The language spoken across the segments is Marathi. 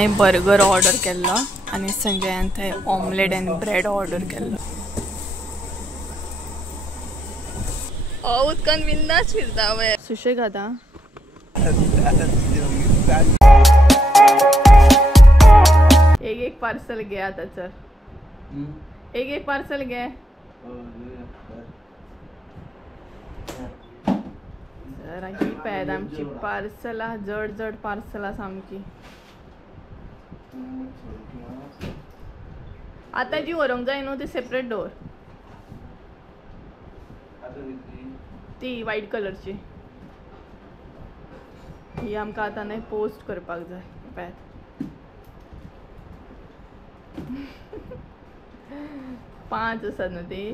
हांवें बर्गर ऑर्डर केल्लो आनी संजयान थंय ऑमलेट एंड ब्रेड ऑर्डर केल्लो. उदकान बिंदास फिरता वय सुशेगाद. एक पार्सल घे आता. चल एक पार्सल घे. तर ही पळयात आमची पार्सलां, जड जड पार्सलां सामकी. आता जी व्हरोंक जाय न्हू ती सेपरेट दवर. ती व्हाईट कलरची ही आमकां आतां न्हय पोस्ट करपाक जाय. पळयात 5 आसा न्हू ती.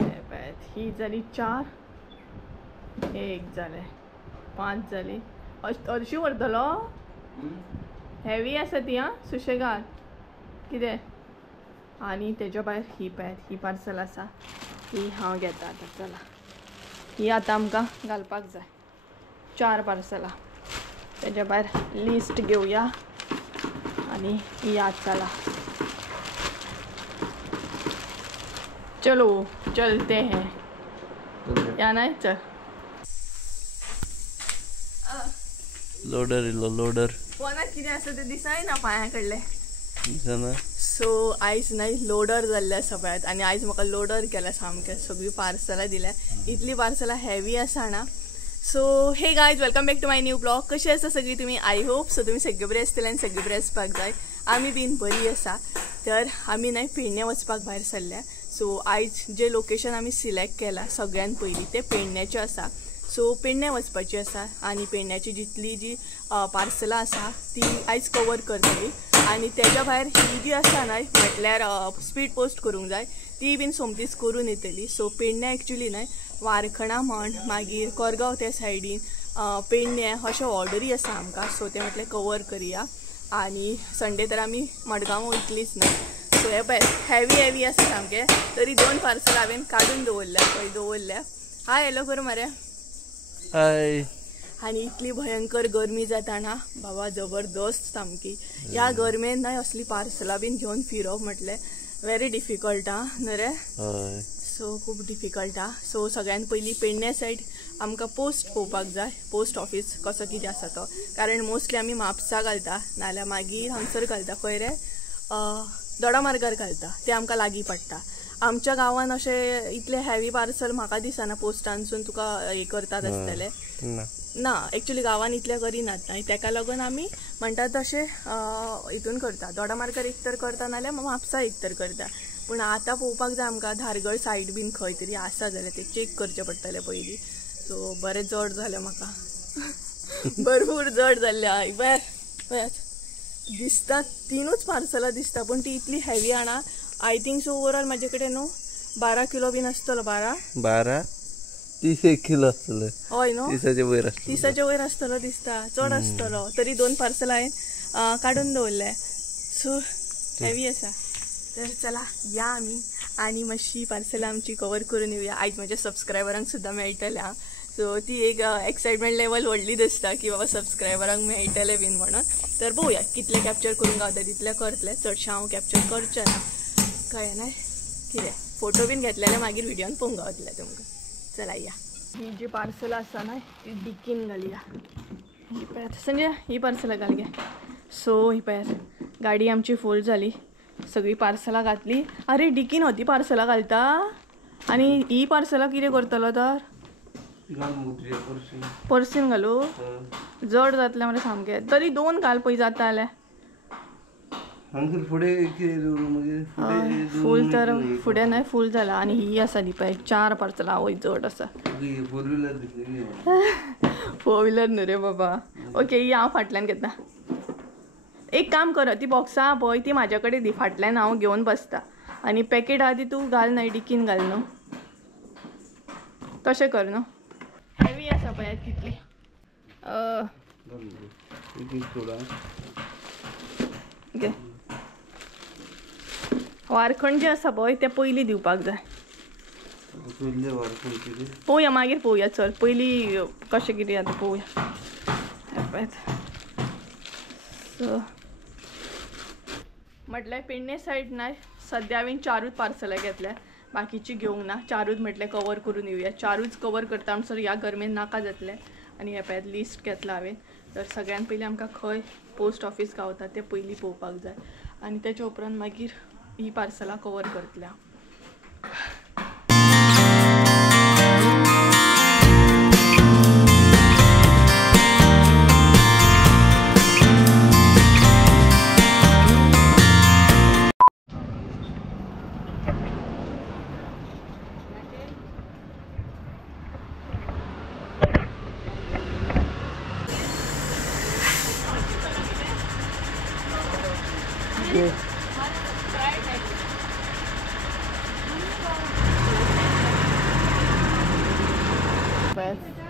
पळयात ही जाली 4, एक जाले 5 जाली. हरशीं व्हरतलो. हेवी आसा ती. सुशेगाद कितें. आनी तेज्या भायर ही पळयात ही पार्सल आसा ही हांव घेता आतां. चला ही आतां आमकां घालपाक जाय. 4 पार्सलां. तेज्या भायर लिस्ट घेवया आनी या. चला चलो चलते हैं. या नाही चल. लोडर इल्लो लोडर. फोनाक कितें आसा तें दिसाय ना पांया कडले. दिसना. सो आयज न्हय लोडर जाल्ले आसा पळयात आनी आयज म्हाका लोडर केल्या सामकें. सगळीं पार्सलां दिल्या. इतली पार्सलां हेवी आसा ना. So hey guys welcome back to my new blog. कशी आसा सगळीं तुमी. आय होप सो तुमी सगळे बरे आसतले आनी सगळे बरे आसपाक जाय. आमी बीन बरी आसा. तर आमी न्हय पेडणे वचपाक भायर सरल्या. सो आयज जे लोकेशन आमी सिलेक्ट केला सगळ्यान पयलीं ते पेडण्याचें आसा. सो पेडणे वचपाची आसा आनी पेडण्याची जितली जी पार्सलां आसा ती आयज कवर करतली. आनी तेज्या भायर ही जी आसा न्हय म्हटल्यार स्पीड पोस्ट करूंक जाय ती बीन सोमतीच करून येतली. सो पेडणे एक्चुली न्हय वारखणा म्हण मागीर कोरगांव त्या सायडीन पेडणे अशें ऑर्डरी आसा आमकां. सो ते म्हटल्यार कवर करुया. आनी संडे तर आमी मडगांव वयतलीच न्हय. सो हे पळय हेवी आसा सामकें. तरी 2 पार्सल हांवें काडून दवरल्या खंय दवरल्या. हाय हॅलो करूं मरे. हाय. आनी इतली भयंकर गरमी जाता ना बाबा जबरदस्त सामकी. ह्या गरमेन न्हय असली पार्सलां बीन घेवन फिरप म्हटल्यार व्हेरी डिफिकल्ट न्हू रे. सो खूब डिफिकल्ट. सो सगळ्यान पयलीं पेडणे सायड आमकां पोस्ट पळोवपाक जाय. पोस्ट ऑफीस कसो कितें आसा तो. कारण मोस्टली आमी म्हापसा घालता नाल्यार मागीर हांगसर घालता खंय रे दोडामार्गार घालता. ते आमकां लागीं पडटा. आमच्या गांवान अशें इतले हेवी पार्सल म्हाका दिसना पोस्टानसून तुका हे करतात आसतले ना. एक्चुली गांवान इतले करिनात न्हय तेका लागून आमी म्हणटात तशें हितून करता. दोडामार्गार एक तर करता नाल्यार म्हापसा एक तर करता. पूण आतां पळोवपाक जाय आमकां धारगळ सायड बीन खंय तरी आसा जाल्यार ते चेक करचें पडटलें पयलीं. सो बरें जड जालें म्हाका. भरपूर जड जाल्लें. पळयात दिसता 3च पार्सलां दिसता पूण ती इतली हेवी आना. आय थिंक सो ओवरऑल म्हाजे कडेन न्हू 12 किलो बीन आसतलो. 12 30 किलो आसतले. हय न्हू 30च्या वयर आसतलो दिसता. चड आसतलो. तरी 2 पार्सलां हांवें काडून दवरले. सो हेवी आसा. तर चला या आमी आनी मातशी पार्सलां आमची कवर करून येवया. आयज म्हाज्या सबस्क्रायबरांक सुद्दां मेळटल्या. सो ती एक एक्सायटमेंट लेवल व्हडली दिसता की बाबा सबस्क्रायबरांक मेळटले बीन म्हणून. तर पळोवया कितले कॅप्चर करूंक गावता तितले करतले. चडशें हांव कॅप्चर करचें ना कळ्ळें न्हय. कितें फोटो बीन घेतलेले मागीर व्हिडियोन पळोवंक गावतले तुमकां. चला या. ही जी पार्सलां आसा न्हय ती डिकीन घालया. ही पळयात संजय ही पार्सलां घाल गे. सो ही पळयात गाडी आमची फूल जाली. सगळी पार्सलां घातली. अरे डिकीन होती पार्सलां घालता आनी ही पार्सलां कितें करतलो तर पर्सीन घालू. जड जातलें मरे सामकें. तरी 2 घाल पळय जाता जाल्यार. फूल तर फुडें न्हय फूल जाला. आनी ही आसा न्ही पळय 4 पार्सलां वय जड आसा. 4 व्हिलर न्हू रे बाबा. ओके ही हांव फाटल्यान घेता. एक काम कर ती बॉक्सां पळय ती म्हाजे कडेन दी. फाटल्यान हांव घेवन बसता आनी पॅकेट आहा ती तूं घाल न्हय डिकीन घाल न्हू. तशें कर न्हू. हेवी आसा पळयात कितली. वारखंड जे आसा पळय ते पयलीं दिवपाक जाय. पळोवया मागीर पळोवया. चल पयलीं कशें कितें आतां पळोवया. सो म्हटल्यार पेडणे साईड ना सध्या हांवें 4 पार्सलां घेतल्या, बाकीची घेवंक ना. 4 म्हटल्यार कवर करून येवया. 4 कवर करता म्हणसर ह्या गरमेन नाका जातले. आनी हे पळयात लिस्ट घेतला हांवें. तर सगळ्यान पयलीं आमकां खंय पोस्ट ऑफिस गावता तें पयलीं पळोवपाक जाय आनी तेच्या उपरांत मागीर ही पार्सलां कवर करतल्या.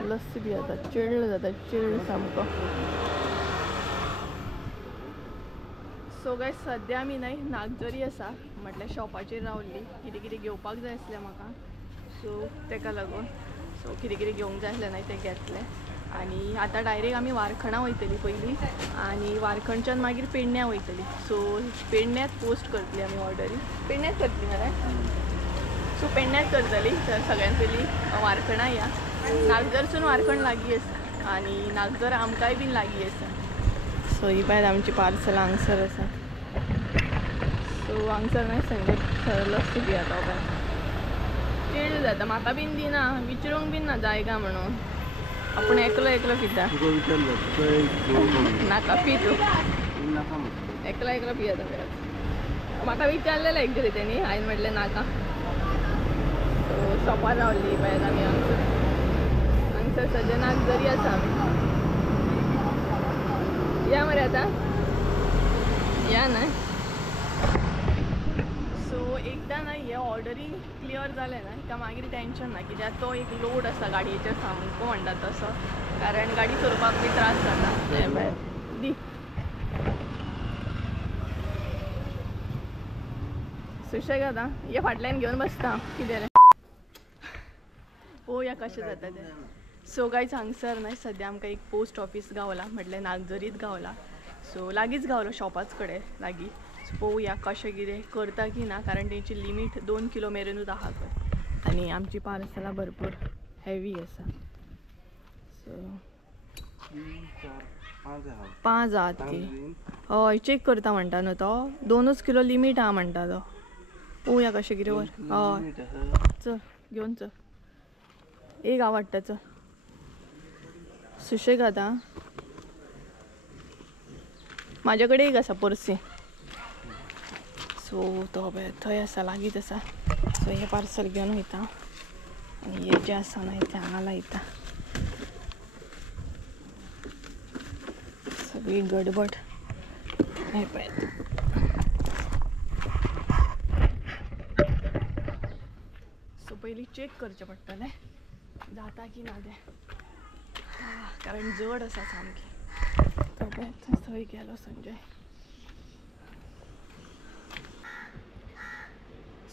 लस्सी बी जाता, चिल्ड जाता, चिल्ड सामको. सो गायज सद्या आमी न्हय नागजरी आसा, म्हटल्यार शॉपाचेर रावल्ली. कितें कितें घेवपाक जाय आसलें म्हाका, सो तेका लागून कितें कितें घेवंक जाय आसलें न्हय तें घेतलें. आनी आतां डायरेक्ट आमी वारखणा वयतलीं पयलीं आनी वारखणच्यान मागीर पेडण्यां वयतलीं. सो पेडण्यांत पोस्ट करतलीं आमी ऑर्डरी. पेडण्यांत करतलीं मरे. सो पेडण्यांत करतलीं. तर सगळ्यान पयलीं वारखणा या. नागजरसून वारखण लागीं आसा आनी नागजर आमकांय बीन लागीं आसा. सो ही पळय आमची पार्सल हांगसर आसा. सो हांगसर न्हय संजय लस्सी बी जाता पळय, चिल्ड जाता. म्हाका बीन दिना, विचारूंक बीन ना जाय काय म्हणून. आपण एकलो एकलो पिता. नाका पी तू, एकलो एकलो पियता परत. म्हाका विचारलेलं एक तरी तेणी, हांवें म्हटलें नाका. सो शॉपार रावल्ली पळय आमी हांगसर सद्या नागजरी आसा आमी. या मरे आतां या न्हय. सो एकदां न्हय हे ऑर्डरी क्लियर जालें ना का मागीर टेन्शन ना, कित्याक तो एक लोड आसा गाडयेचेर सामको म्हणटा तसो. कारण गाडी चलोवपाक बी त्रास जाता. हें पळय दी सुशेगाद आं. हे फाटल्यान घेवन बसता कितें रे. पळोवया कशें जाता तें. सो गायज हांगसर न्हय सद्या आमकां एक पोस्ट ऑफिस गावला, म्हटल्यार नागजरीत गावला. सो लागींच गावलो शॉपाच कडेन लागीं. सो पळोवया कशें कितें करता की ना, कारण तेंची लिमीट 2 किलो मेरेनूच आहा खंय आनी आमची पार्सलां भरपूर हेवी आसा. सो 5 आहात ती. हय चेक करता म्हणटा न्हू तो. 2 किलो लिमीट आहा म्हणटा तो. पळोवया कशें कितें वर. हय चल घेवन चल. एक आवडटा चल सुशेगाद आं. म्हाजे कडेन एक आसा पर्सी. सो तो पळय थंय आसा लागींच आसा. सो हे पार्सल घेवन वयता आनी हे जे आसा न्हय तें हांगा लायता. सगळी गडबड. हे पळय सो पयलीं चेक करचें पडटलें जाता की ना तें, कारण जड आसा सामकी. तो पळय थंय गेलो संजय.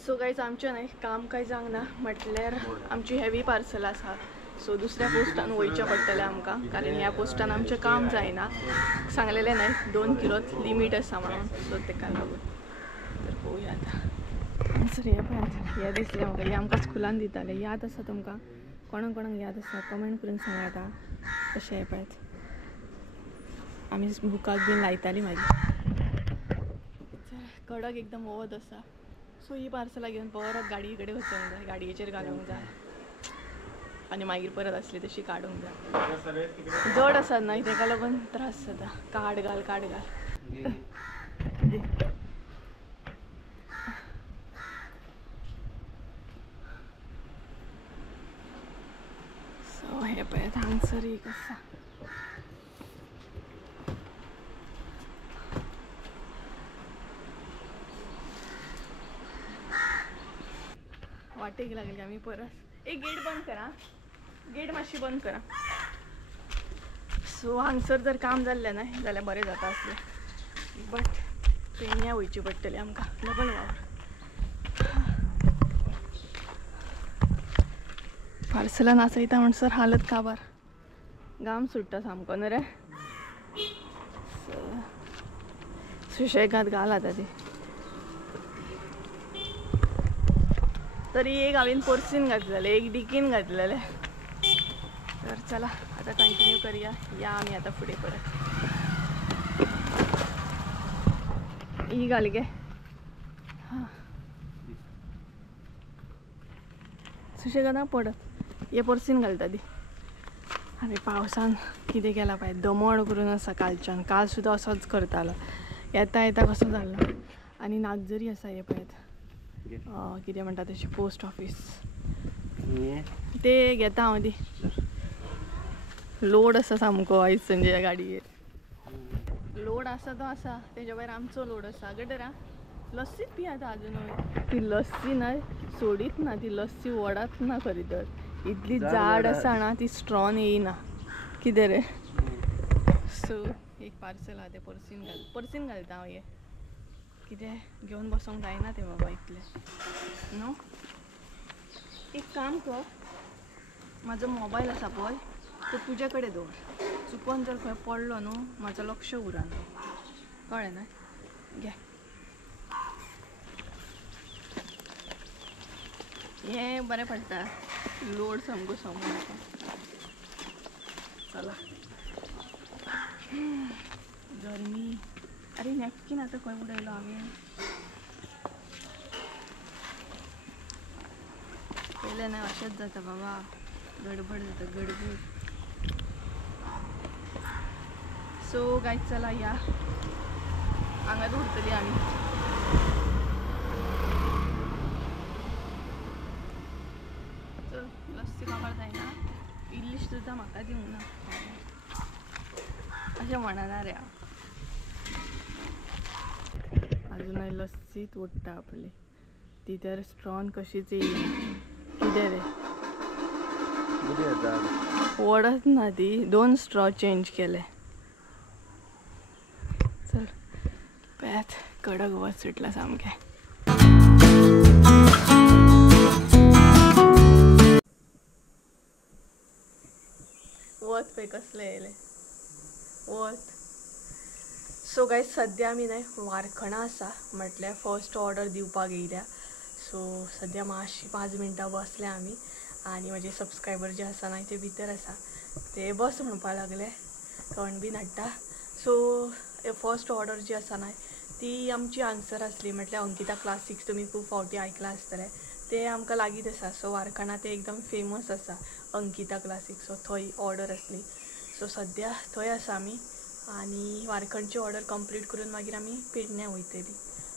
सो गायज आमचें न्हय काम कांय जावंक ना, म्हटल्यार आमची हेवी पार्सल आसा. सो दुसऱ्या पोस्टान वयचें पडटलें आमकां, कारण ह्या पोस्टान आमचें काम जायना. सांगलेलें न्हय 2 किलोच लिमीट आसा म्हणून. सो तेका लागून तर पळोवया आतां. हांगसर हे पळयात हे दिसलें म्हाका. हे आमकां स्कुलान दिताले. याद आसा तुमकां? कोणाक कोणाक याद आसा कमेंट करून सांगात. तशें हे पळयात आमी बुकाक बीन लायतालीं मागीर. कडक एकदम वोत आसा. सो ही पार्सलां घेवन परत गाडये कडेन वचूंक जाय, गाडयेचेर घालूंक जाय आनी मागीर परत आसली तशी काडूंक जाय. जड आसात न्हय तेका लागून त्रास जाता. काड घाल काड घाल. सो हे पळयात हांगसर एक आसा. वाटेक लागली आमी परत. एक गेट बंद करा, गेट मातशी बंद करा. सो हांगसर जर काम जाल्लें न्हय जाल्यार बरें जाता आसलें, बट पेडण्यां वयची पडटली आमकां डबल वावर. पार्सलां नासयता म्हणसर हालत काबार. घाम सुट्टा सामको न्हू रे. सुशेगाद घाल आता ती तरी एक हांवें पर्सीन घातलेले एक डिकीन घातलेले तर चला आता कंटिन्यू करूया या आम्ही आता पुढे परत ही घाल गे हां सुशेगाद पडत हे पर्सीन घालता ती आम्ही पावसान कितें केला पाहिजे दमण करून आसा कालच्यान काल सुद्दां असोच करतालो येता येता कसो जाल्लो आनी नागजरी आसा हे पळयत कितें म्हणटा तशें पोस्ट ऑफिस ते घेता हांव ती लोड आसा सामको आयज संजय गाडयेर लोड आसा तो आसा तेज्या भायर आमचो लोड आसा गडरा लस्सीच पियाता अजून ती लस्सी ना सोडीत ना ती लस्सी ओडत ना खरी तर इतली जाड आसा ना ती स्ट्रॉन येयना कितें रे सो एक पार्सल आहा ते पर्सीन घालता हांव हे कितें घेवन बसोंक जायना ते बाबा इतले नो एक काम कर म्हाजो मोबायल आसा पळय तो तुजे कडेन दवर चुकोन जर खंय पडलो न्हू म्हाजो लक्ष उरना कळ्ळें ना घे हें बरें पडटा लोड सामको समोर चला गरमी अरे नॅपकीन आता खंय उडयलो हांवें पयलें ना अशेंच जाता बाबा गडबड जाता गडबड सो गायज चला या हांगाच उरतली आमी चल लस्सी काबार जायना इल्लीश सुद्दां म्हाका दिवंक ना अशें म्हणना रे हांव अजूनय लस्सीच ओडटा आपली ती तर स्ट्रॉन कशीच येयली कितें रे ओडत ना ती 2 स्ट्रॉ चेंज केले चल पॅथ कडक वच सुटला सामकें वत पळय कसले येयले वत सो गायज सद्या आमी न्हय वारखणा आसा म्हटल्यार फर्स्ट ऑर्डर दिवपाक येयल्या सो सद्या मातशी 5 मिनटां बसले आमी आनी म्हजे सबस्क्रायबर जे आसा न्हय ते भितर आसा ते बस म्हणपाक लागले तोंड बीन हाडटा सो फर्स्ट ऑर्डर जी आसा न्हय ती आमची हांगसर आसली म्हटल्यार अंकिता क्लासिक्स तुमी खूब फावटी आयकलां आसतलें ते आमकां लागींच आसा सो वारखणा ते एकदम फेमस आसा अंकिता क्लासिक्स सो थंय ऑर्डर आसली सो सद्या थंय आसा आमी आनी वारखणची ऑर्डर कंप्लीट करून मागीर आमी पेडण्या वयतली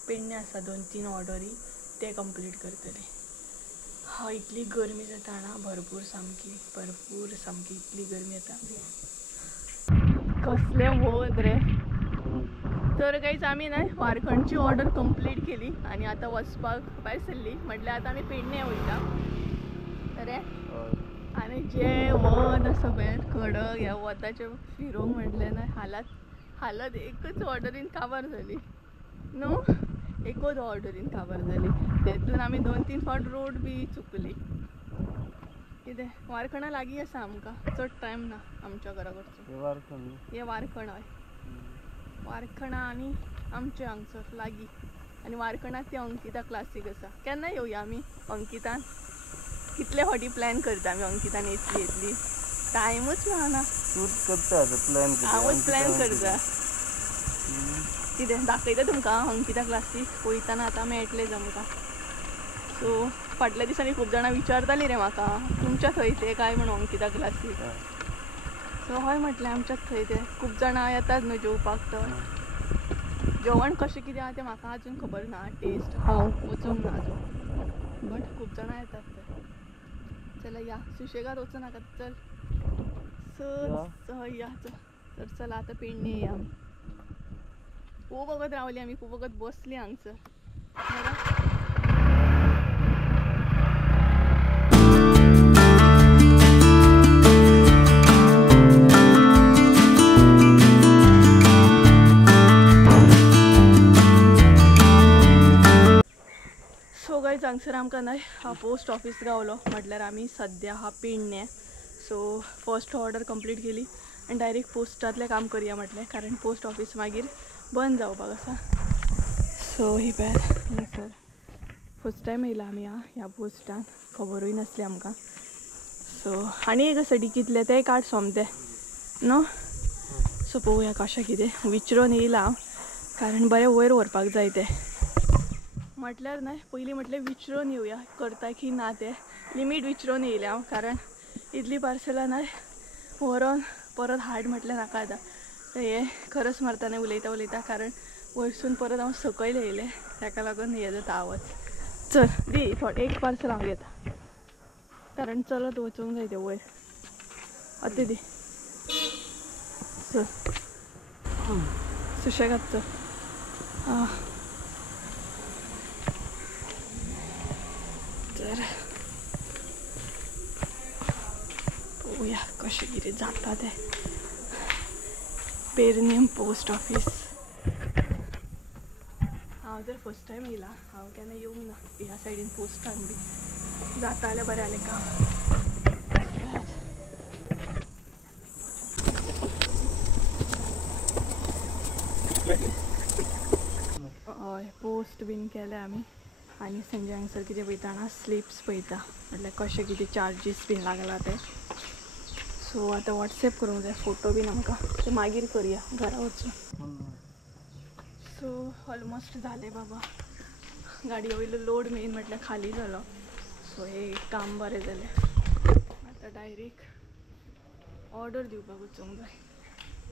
पेडण्या आसा 2-3 ऑर्डरी ते कंप्लीट करतली हय इतली गरमी जाता ना भरपूर सामकी इतली गरमी जाता कसले वत रे तर गायज आमी न्हय वारखणची ऑर्डर कंप्लीट केली आनी आतां वचपाक भायर सरली म्हटल्यार आतां आमी पेडण्या वयता रे आनी जे वत आसा पळय कडक ह्या वताचे फिरोंक म्हटलें न्हय हालत एकच ऑर्डरीन काबार जाली न्हू एकूच ऑर्डरीन काबार जाली तेतून आमी 2-3 फावट रोड बी चुकली कितें वारखणा लागीं आसा आमकां चड टायम ना आमच्या घरा कडचो हे वारखण हय वारखणा आनी आमचे हांगसर लागीं आनी वारखणा ती अंकिता क्लासीक आसा केन्ना येवया आमी अंकितान कितले फावटी प्लॅन करता आमी अंकितान येतली टायमूच मेळना हांवूच प्लॅन करता कितें दाखयता तुमकां अंकिता क्लासीक वयताना आतां मेळटलें आमकां सो फाटल्या दिसांनी खूब जाणां विचारतालीं रे म्हाका तुमच्या थंय ते काय म्हणून अंकिता क्लासीक सो हय म्हटलें आमच्याच थंय ते खूब जाणां येतात न्हू जेवपाक तर जेवण कशें कितें आहा तें म्हाका अजून खबर ना टेस्ट हांव वचूंक ना अजून बट खूब जाणां येतात थंय चला या सुशेगाद वचूं नाका चल हय या चल तर चला आतां पेडणे या आमी खूब वगत रावली आमी खूब वगत बसली हांगसर हांगसर आमकां न्हय पोस्ट ऑफिस गावलो म्हटल्यार आमी सद्या हा पेडण्या सो फर्स्ट ऑर्डर कंप्लीट केली आनी डायरेक्ट पोस्टांतलें काम करया म्हटलें कारण पोस्ट ऑफिस मागीर बंद जावपाक आसा. सो ही पॅर सर फर्स्ट टायम येयला आमी ह्या पोस्टान, खबरूय नासली आमकां. सो आनी एक सडी कितले ते काड सोमते नो. सो पळोवया कशें कितें विचारून येयला हांव, कारण बरें वयर व्हरपाक जाय ते. म्हटल्यार न्हय पयलीं म्हटलें विचारून येवया करता की ना ते. लिमीट विचारून येयलें हांव, कारण इतली पार्सलां न्हय व्हरोन परत हाड म्हटल्यार नाका आतां. हे खरंच मारताना उलयता कारण वयरसून परत हांव सकयल येयलें, ताका लागून हे जाता आवाज. चल दी एक पार्सल हांव घेता, कारण चलत वचूंक जाय ते वयर. आतां दी चल सुशेगाद चल. तर पळोवया कशें कितें जाता तें. Pernem post office. हांव जर फर्स्ट टायम येयला, हांव केन्ना येवंक ना ह्या सायडीन पोस्टान बी. जाता जाल्यार बरें जालें काम. हय पोस्ट बीन केले आमी. आनी संजय हांगसर कितें पळयता जाणा स्लिप्स पळयता, म्हटल्यार कशें कितें चार्जीस बीन लागला ते. सो आतां वॉट्सॅप करूंक जाय फोटो बीन आमकां, ते मागीर करया घरा वचून. सो ऑलमोस्ट जालें बाबा. गाडये वयलो लोड मेन म्हटल्यार खाली जालो. सो हे काम बरें जालें. आतां डायरेक्ट ऑर्डर दिवपाक वचूंक जाय.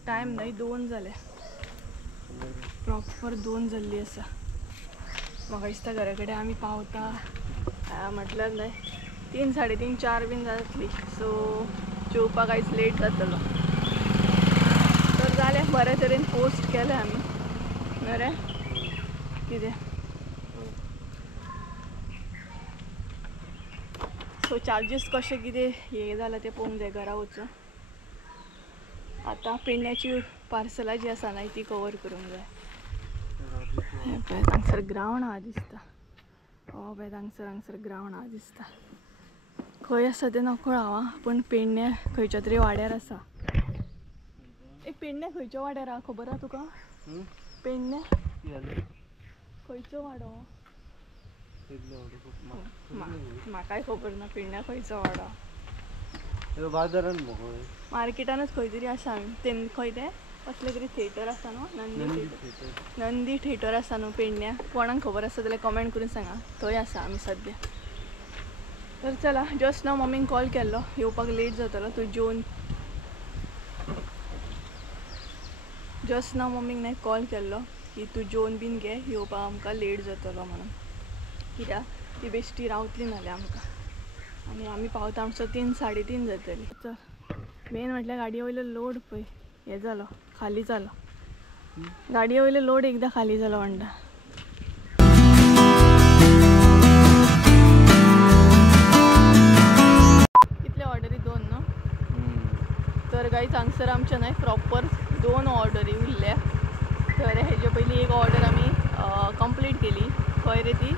टायम न्हय 2 जाले, प्रॉपर 2 जाल्ली आसा. म्हाका दिसता घरा कडेन आमी पावता म्हटल्यार न्हय 3, 3:30, 4 बीन जातली. सो जेवपाक आयज लेट जातलो. तर जालें बरे तरेन पोस्ट केलें आमी न्हय रे कितें. सो चार्जीस कशें कितें हे जालां तें पळोवंक जाय घरा वचून. आतां पेडण्याची पार्सलां जी आसा न्हय ती कवर करूंक जाय. पळय हांगसर ग्रावंड आहा दिसता. पळय हांगसर ग्रावंड आहा दिसता. खंय आसा तें नकळो हांव, पूण पेडण्या खंयच्या तरी वाड्यार आसा. पेडण्या खंयच्या वाड्यार आहा खबर आहा तुका? पेडण्या खंयचो वाडो? म्हाकाय खबर ना पेडण्या खंयचो वाडो. बाजारान मार्केटानूच खंय तरी आसा. खंय तें कसलें तरी थिएटर आसा न्हू, नंदी थिएटर आसा न्हू पेडण्या. कोणाक खबर आसा जाल्यार कमेंट करून सांगा. थंय आसा आमी सद्या. तर चला जस्ट नाव मम्मीन कॉल केल्लो, येवपाक लेट जातलो. तूं जेवन जस्ट नाव मम्मीक न्हय कॉल केल्लो की तूं जेवन बीन घे, येवपाक आमकां लेट जातलो म्हणून. कित्याक ती बेश्टी रावतली नाल्यार आमकां. आनी आमी पावता आमचो 3, 3:30 जातली. चल मेन म्हटल्यार गाडये वयलो लोड पळय हे जालो, खाली जालो. गाडये वयलो लोड एकदां खाली जालो म्हणटा. कितले ऑर्डरी 2 न्हू. तर गाईज हांगसर आमचे न्हय प्रॉपर 2 ऑर्डरी उरल्या. तर हेजे पयलीं एक ऑर्डर आमी कंप्लीट केली. खंय रे ती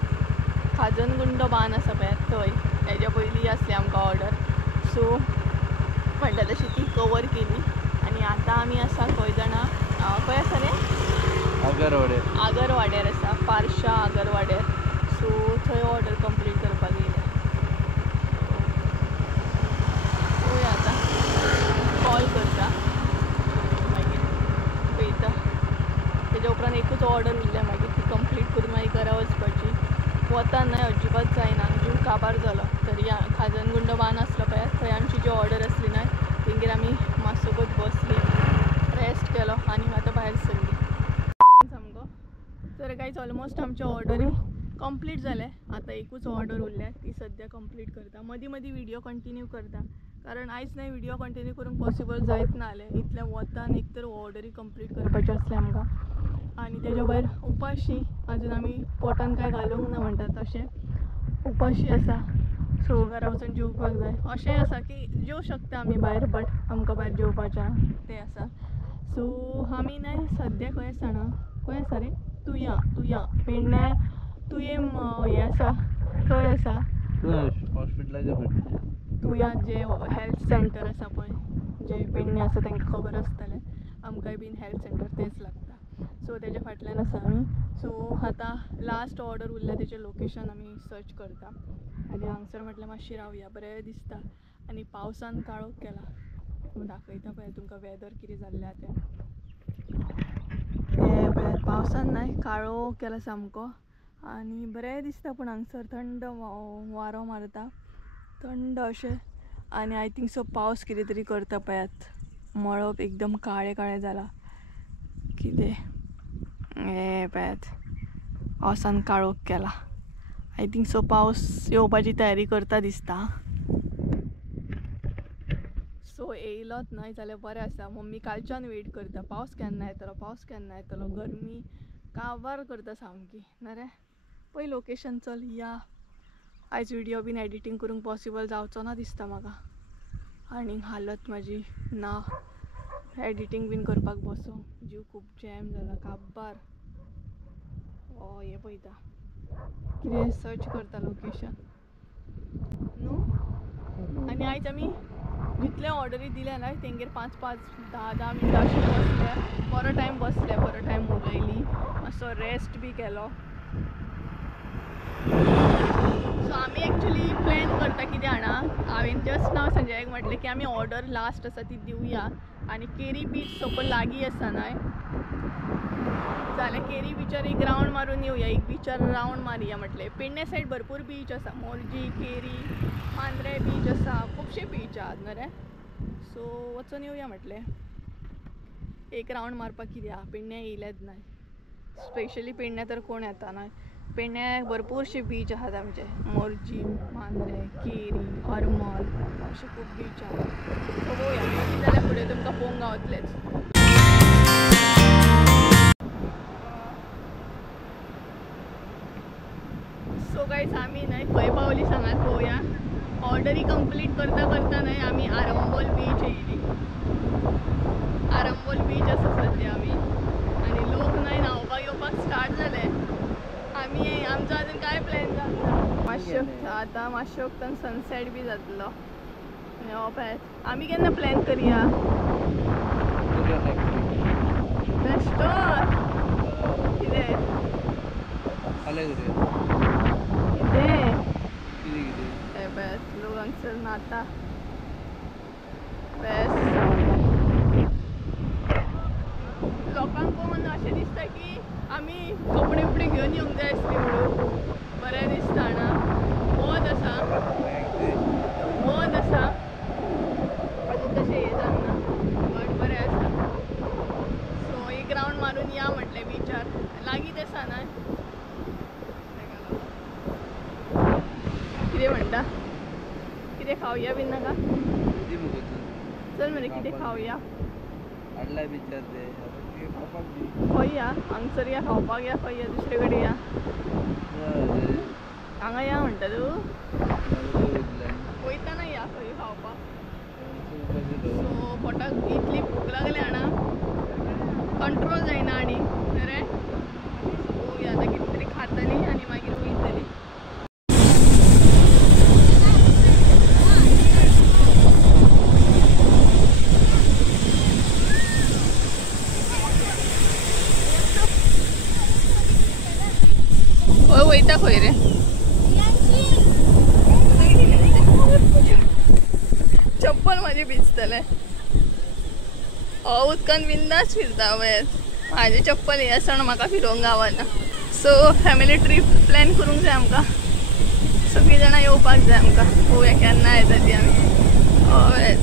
खाजनगुंड बान आसा पळय थंय. हेज्या पयलीं आसली आमकां ऑर्डर. सो म्हणटा तशी ती कवर केली. आनी आतां आमी आसा खंय जाणा खंय आसा रे आगरवाड्यार आसा, पार्शा आगरवाड्यार. सो थंय ऑर्डर कंप्लीट करपाक येयल्या. पळोवया आतां कॉल करता मागीर पळयता. तेज्या उपरांत एकूच ऑर्डर उरल्या, मागीर ती कंप्लीट करून मागीर घरा वचपाची. वता न्हय अजिबात जायना, जीव काबार जालो. तरी खाजनगुंड बान आसलो पळय थंय आमची जी ऑर्डर आसली न्हय तेंगेर आमी मातसोगोच बसली, रेस्ट केलो आनी आतां भायर सरली सामको. तर गायज ऑलमोस्ट आमच्या ऑर्डरी कंप्लीट जाले. आतां एकूच ऑर्डर उरल्या, ती सद्या कंप्लीट करता. मदीं मदीं व्हिडिओ कंटिन्यू करता, कारण आयज न्हय व्हिडिओ कंटिन्यू करूंक पॉसिबल जायत ना जालें. इतल्या वतान एक तर ऑर्डरी कंप्लीट करपाच्यो आसल्या आमकां. आनी तेज्या भायर उपाशी अजून आमी पोटान कांय घालूंक ना म्हणटा तशें उपाशी आसा. सो घरा वचून जेवपाक जाय. अशें आसा की जेवं शकता आमी भायर, बट आमकां भायर जेवपाचें तें आसा. सो आमी न्हय सद्या खंय आसा जाणा, खंय आसा रे तुया पेडण्या तुयेम हें आसा थंय आसा हॉस्पिटलाच्या फाटल्यान. तुया जे हेल्थ सेंटर आसा पळय जे पेडण्या आसा तांकां खबर आसतलें. आमकांय बीन हेल्थ सेंटर तेंच लागता. सो तेच्या फाटल्यान आसा आमी. सो आतां लास्ट ऑर्डर उरल्या तेचें लोकेशन आमी सर्च करता आनी हांगसर म्हटल्यार मातशी रावया, बरें दिसता. आनी पावसान काळोख केला, दाखयता पळय तुमकां वेदर कितें जाल्लें तें. हे पळय पावसान न्हय काळोख केला सामको आनी बरें दिसता. पूण हांगसर थंड वारो मारता, थंड अशें. आनी आय थिंक सो पावस कितें तरी करता पळयात. मळब एकदम काळें काळें जाला. कितें हे पळयात पावसान काळोख केला. आय थिंक सो पावस येवपाची तयारी करता दिसता. सो येयलोच न्हय जाल्यार बरें आसा. मम्मी कालच्यान वेट करता, पावस केन्ना येतलो, पावस केन्ना येतलो. गरमी काबार करता सामकी ना रे. पळय लोकेशन चल या. आयज व्हिडिओ बीन एडिटींग करूंक पॉसिबल जावचो ना दिसता म्हाका. आनी हालत म्हाजी ना एडिटींग बीन करपाक बसूंक. जीव खूब जॅम जाला काबार. हे पळयता कितें सर्च करता लोकेशन न्हू. आनी आयज आमी जितले ऑर्डरी दिल्या ना तेंगेर 5-5, 10-10 मिनटां अशें बसले. बरो टायम बसले, बरो टायम उलयली, मातसो रेस्ट बी केलो. सो आमी एक्चुली प्लॅन करता कितें जाणा, हांवें जस्ट नाव संजयाक म्हटलें की आमी ऑर्डर लास्ट आसा ती दिवया आनी केरी बीच सकयल लागीं आसा न्हय जाल्यार केरी बिचार एक रावंड मारून येवया. एक बिचार रावंड मारया म्हटलें. पेडणे सायड भरपूर बीच आसा, मोरजी, केरी, मांद्रे बीच आसा, खुबशे बीच आहात न्हय रे. सो वचून येवया म्हटलें. एक रावंड मारपाक कितें आहा, पेडणे येयलेच न्हय. स्पेशली पेडणे तर कोण येता न्हय. पेडण्याक भरपूरशे बीच आहात आमचे, मोरजी, मांद्रे, केरी, हरमल अशे खूब बीच आहात. सो पळोवया कितें जाल्यार फुडें तुमकां पळोवंक गावतलेच. सो गायज आमी न्हय खंय पावली सांगात पळोवया. ऑर्डरी कंप्लीट करता करता न्हय आमी आरंबोल बीच येयली. आरंबोल बीच आसा सद्या आमी आनी लोक न्हय न्हांवपाक येवपाक स्टार्ट जाले. आमी आमचो अजून काय प्लॅन जाता. मातशे आतां मातशे वक्तान सनसेट बी जातलो. आनी हो पळय आमी केन्ना प्लॅन करया. बेश्टोर कितें फाल्यां करूया. कितें कितें हे पळय लोक हांगसर न्हाता. बेस्ट लोकांक पळोवन अशें दिसता की आमी कपडे बिपडे घेवन येवंक जाय आसली म्हणून. बरें दिसता ना. वत आसा, वत आसा, अजून तशें हें जावना बट बरें आसा. सो एक रावंड मारून या म्हटलें बिचार, लागींच आसा न्हय. कितें म्हणटा, कितें खावया बीन नाका. चल मरे कितें खावया. हाडलाय बिचार ते खंय या हांगसर या खावपाक या. खंय या दुसरे कडेन या. हांगा या म्हणटा तूं. वयताना या खंय खावपाक. सो पोटाक इतली भूक लागल्या ना कंट्रोल जायना आनी रे. पळोवया आतां कितें तरी खातली आनी मागीर वयतली. वयता खंय रे. चप्पल माझे भिजतले. उदकान बिंदास फिरता वयर. माझे चप्पल हे आसतना म्हाका फिरोवंक गावना. सो फॅमिली ट्रीप प्लॅन करूंक जाय आमकां. सगळीं जाणां येवपाक जाय आमकां. पळोवया केन्ना येता ती आमी. हय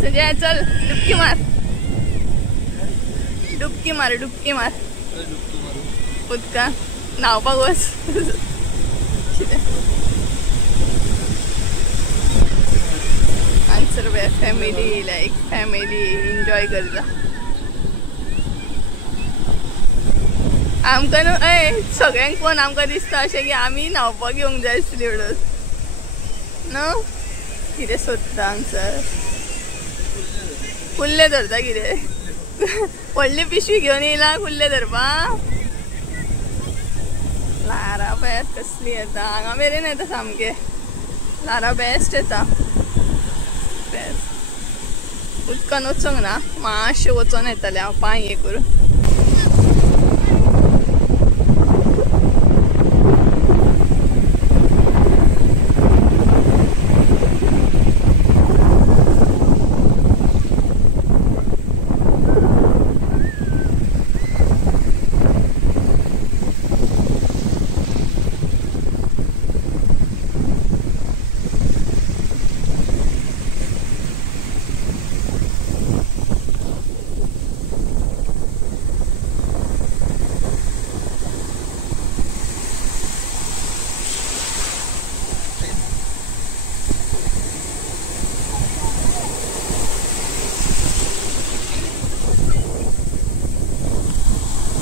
संजय चल डुबकी मार. डुबकी मार, डुबकी मार उदकान न्हावपाक वच. आन्सर वे फॅमिली लायक फॅमिली एन्जॉय करता. आमकां न्हू सगळ्यांक पळोवन आमकां दिसता अशें की आमी न्हावपाक येवंक जाय आसली म्हणून न्हू. कितें सोदता आन्सर. कुल्ले धरता कितें. व्हडली पिशवी घेवन येयला कुल्ले धरपाक. लारा पळयात कसली येता. हांगा मेरेन येता सामके. लारा बेस्ट येता. बेस्ट उदकान वचोंक ना. मातशें वचोन येतालें हांव पांय हे करून.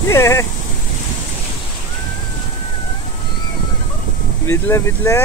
ये भिजले भिजले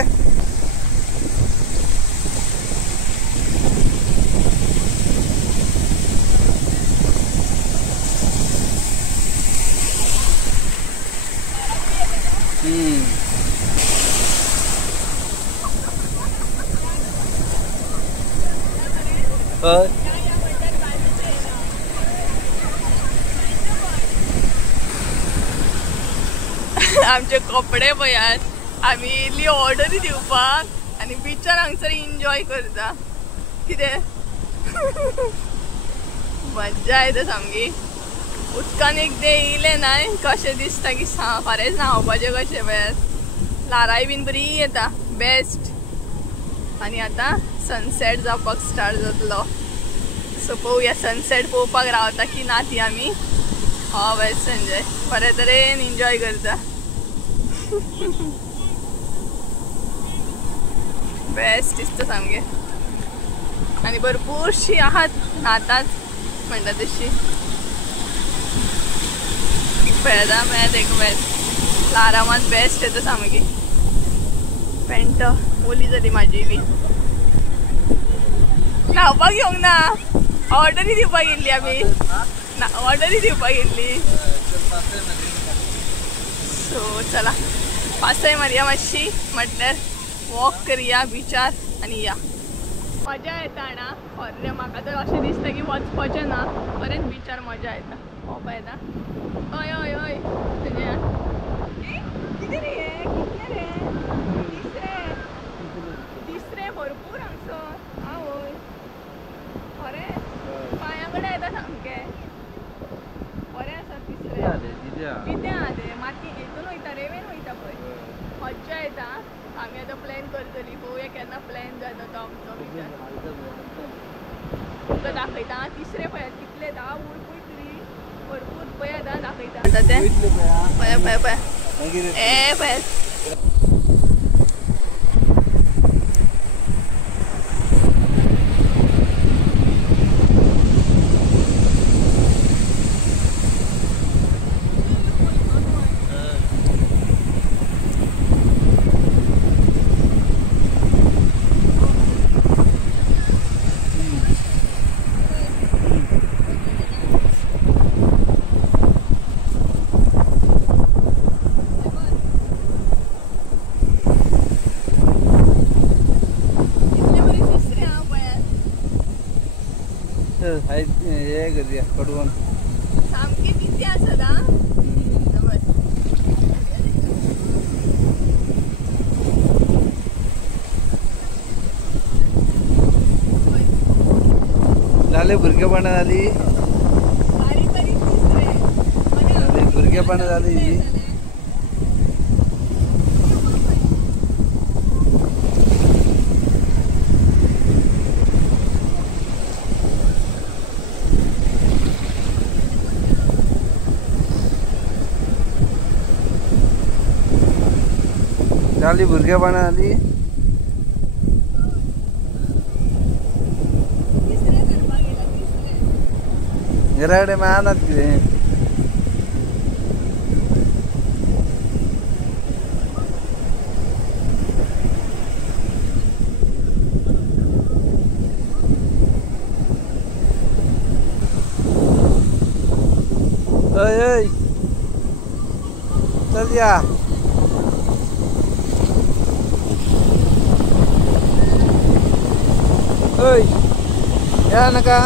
आमचे कपडे पळयात आम्ही इल्ली ऑर्डरी दिवपाक आणि बिचार हांगसर एन्जॉय करता कितें मज्जा येता सामकी उदकान एकदां येयले नाय कशें दिसता की फारेंच न्हांवपाचें कशें पळयात लाराय बीन बरी येता बेस्ट आणि आता सनसेट जावपाक स्टार्ट जातलो सो पळोवया सनसेट पळोवपाक रावता की ना ती आमी हा बेस्ट संजय बरे तरेन एन्जॉय करता बेस्ट दिसता सामके आणि भरपूरशी आहात न्हातात म्हणटा तशी पळयता मेळत एक बेस्ट आरामात बेस्ट येता सामकी पॅन्ट ओली जाली म्हाजी बी न्हावपाक येवंक ना ऑर्डरी दिवपाक गेल्ली आमी ऑर्डरी दिवपाक गेल्ली सो चला पासय मारया मातशी म्हटल्यार वॉक करया बिचार आणि या मजा येता ना खरें म्हाका तर अशें दिसता की वचपाचें ना खरेंच बिचार मजा येता पळोवपा येता हय हय हय कितें रे हे कितले रे तिसरे भरपूर हांगसर आवय खरें पांया कडेन येता सामकें बरें आसा तिसरे कितें आहा तें माती हितून वयता रेवेन वयता पळय मज्जा येता आमी आतां प्लॅन करतली पळोवया केन्ना प्लॅन जाता तो आमचो विचार तुमकां दाखयता तिसरे पळयात कितले धा उर पळय तरी भरपूर पळयात दाखयता आतां तें पळय पळय पळय ए पळयात हे करूया कडवून सामके किती आसत हा झाले भुरगेपणा झाली बारीक बारीक तिसरे भुरगेपणा झाली झाली भुरगेपणा झाली घराकडे मेळनात कितें अय चल या ओय या नका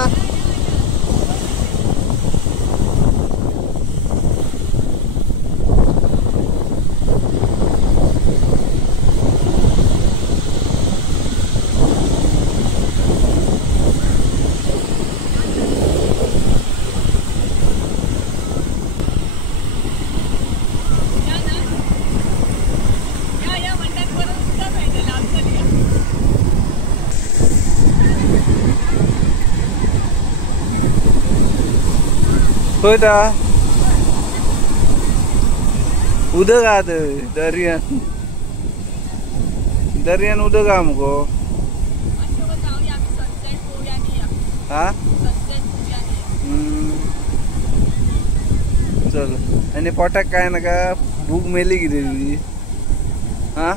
होता उदक आहात दर्यान दर्यान उदक आहा मुगो हा चल आणि पोटाक काय नाका भूक मेली किती तुझी हा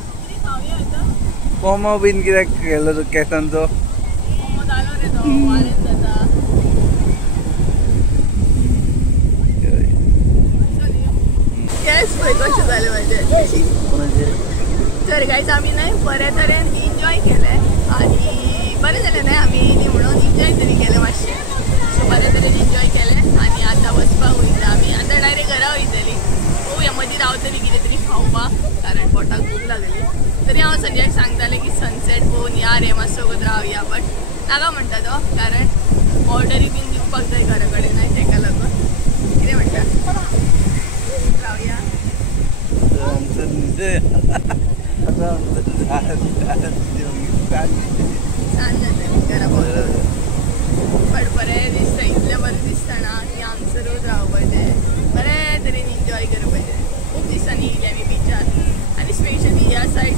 कोमो बीन कित्याक केलो तो केसांचो कशें जालें म्हजें तर गायज आमी न्हय बरे तरेन एन्जॉय केलें आनी बरें जालें न्हय आमी येयली म्हणून एन्जॉय तरी केलें मातशें सो बरे तरेन एन्जॉय केलें आनी आतां वचपाक वयता आमी आतां डायरेक्ट घरा वयतलीं पळोवया मदीं रावतलीं कितें तरी खावपाक कारण पोटाक भूक लागली तरी हांव संजयाक सांगतालें की सनसेट पळोवन या रे मातसो वगत रावया बट नाका म्हणटा तो कारण ऑर्डरी बीन दिवपाक जाय घरा कडेन न्हय तेका लागून कितें म्हणटा रावया बट बरें दिसता इतलें बरें दिसतना की हांगसरूच रावपाचें बरें तरेन एन्जॉय करपाचें खूब दिसांनी येयले आमी बिचार आनी स्पेशली ह्या सायड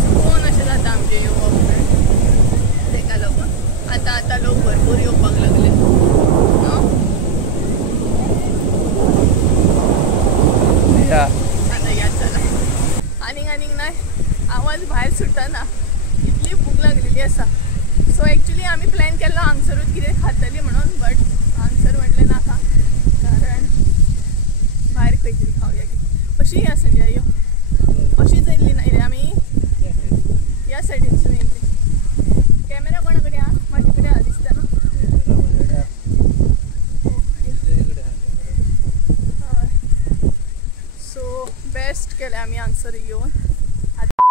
चुकून अशें जाता आमचें येवप तेका लागून आतां लोक भरपूर येवपाक लागले आतां या चला आनीक न्हय आवाज भायर सुटना इतली भूक लागलेली आसा सो एक्चुली आमी प्लॅन केल्लो हांगसरूच कितें खातली म्हणून बट हांगसर म्हटलें नाका कारण भायर खंय तरी खावया की अशी या संजय यो अशीच येयल्ली न्हय रे आमी ह्या सायडीनसून येयल्ली कॅमेरा कोणा कडेन आहा म्हाजे कडेन आहा दिसता न्हू सो बेस्ट केलें आमी हांगसर येवन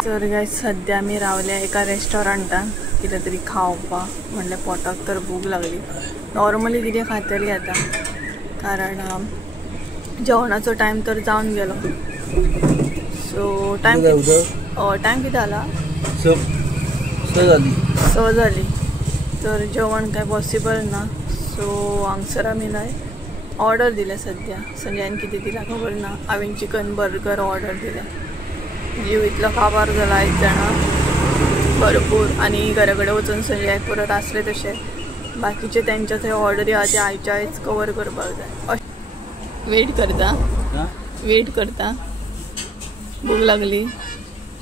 तर गायज सद्या आमी रावल्या एका रेस्टॉरंटान कितें तरी खावपाक म्हणल्यार पोटाक तर भूक लागली नॉर्मली कितें खातली आतां कारण जेवणाचो टायम तर जावन गेलो सो टायम किती जाला 6 जाली तर जेवण काय पॉसिबल ना सो हांगसर आमी न्हय ऑर्डर दिले सद्या संजयान कितें दिला खबर ना हांवें चिकन बर्गर ऑर्डर दिले जीव इतलो काबार जाला एक जाणा भरपूर आनी घरा कडेन वचून संजयाक परत आसले तशे बाकीचे तेंच्या थंय ऑर्डरी आहा ते आयच्या आयज कवर करपाक जाय वेट करता भूक लागली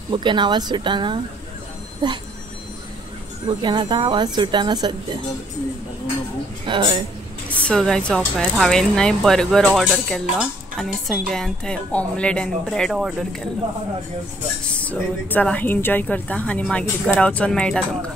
बुकेन आवाज सुटना बुकेन आतां आवाज सुटना सद्या हय सो गायज ऑफर हांवें न्हय बर्गर ऑर्डर केल्लो आनी संजयान थंय ऑमलेट एंड ब्रेड ऑर्डर केल्लो सो चला एन्जॉय करता आनी मागीर घरा वचून मेळटा तुमकां